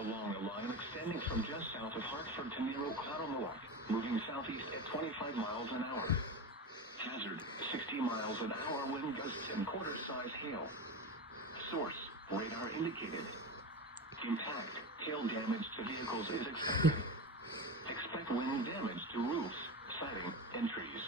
along a line extending from just south of Hartford to near Oconomowoc, moving southeast at 25 miles an hour. Hazard, 60 miles an hour wind gusts and quarter-size hail. Source, radar indicated. Impact, hail damage to vehicles is expected. Expect wind damage to roofs, siding, and trees.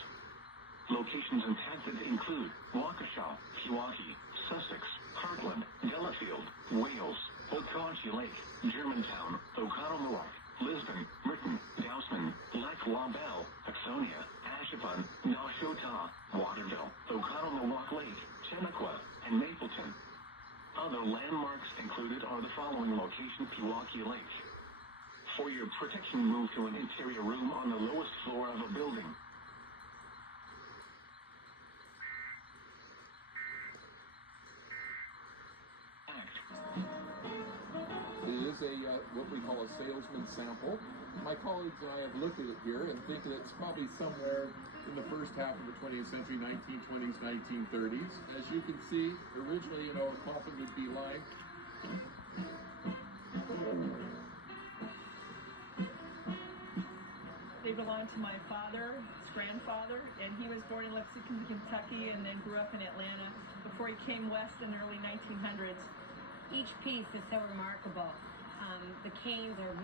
Locations impacted include Waukesha, Pewaukee, Sussex, Heartland, Delafield, Wales, Okauchee Lake, Germantown, Oconomowoc, Lisbon, Merton, Dousman, Lac La Belle, Axonia, Ashipun, Nashotah, Waterville, Oconomowoc Lake, Chenequa, and Mapleton. Other landmarks included are the following location: Pewaukee Lake. For your protection, move to an interior room on the lowest floor of a building. It is what we call a salesman sample. My colleagues and I have looked at it here and think that it's probably somewhere in the first half of the 20th century, 1920s, 1930s. As you can see, originally, a coffin would be lined. They belonged to my father, his grandfather, and he was born in Lexington, Kentucky, and then grew up in Atlanta before he came west in the early 1900s. Each piece is so remarkable. The canes are